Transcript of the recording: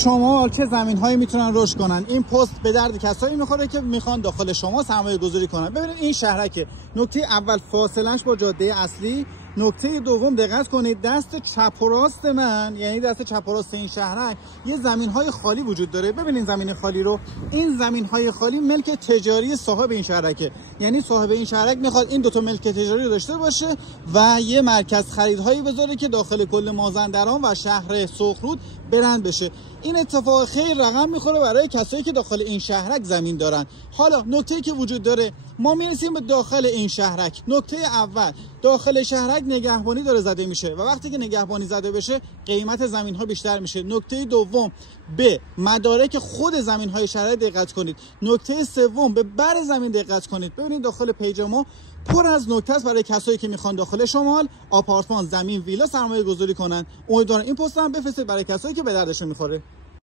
شمال چه زمین‌هایی میتونن رشد کنن؟ این پست به درد کسایی میخوره که میخوان داخل شما سرمایه گذاری کنن. ببینید این شهرک، نکته اول فاصلهش با جاده اصلی، نکته دوم دقت کنید دست چپ و راست من، یعنی دست چپ و راست این شهرک یه زمین‌های خالی وجود داره. ببینید زمین خالی رو، این زمین‌های خالی ملک تجاری صاحب این شهرکه، یعنی صاحب این شهرک میخواد این دو تا ملک تجاری رو داشته باشه و یه مرکز خریدهایی بذاره که داخل کل مازندران و شهر سرخرود برند بشه. این اتفاق خیلی رقم میخوره برای کسایی که داخل این شهرک زمین دارن. حالا نکته‌ای که وجود داره، ما میرسیم به داخل این شهرک. نکته اول، داخل شهرک نگهبانی داره زده میشه و وقتی که نگهبانی زده بشه قیمت زمین ها بیشتر میشه. نکته دوم، به مدارک خود زمین های شهرک دقت کنید. نکته سوم، به بر زمین دقت کنید. ببینید داخل پیج ما پر از نکته است برای کسایی که میخوان داخل شمال آپارتمان، زمین، ویلا سرمایه گذاری کنن. امیدوارم این پست هم بفرستید برای کسایی که به دردشون میخوره.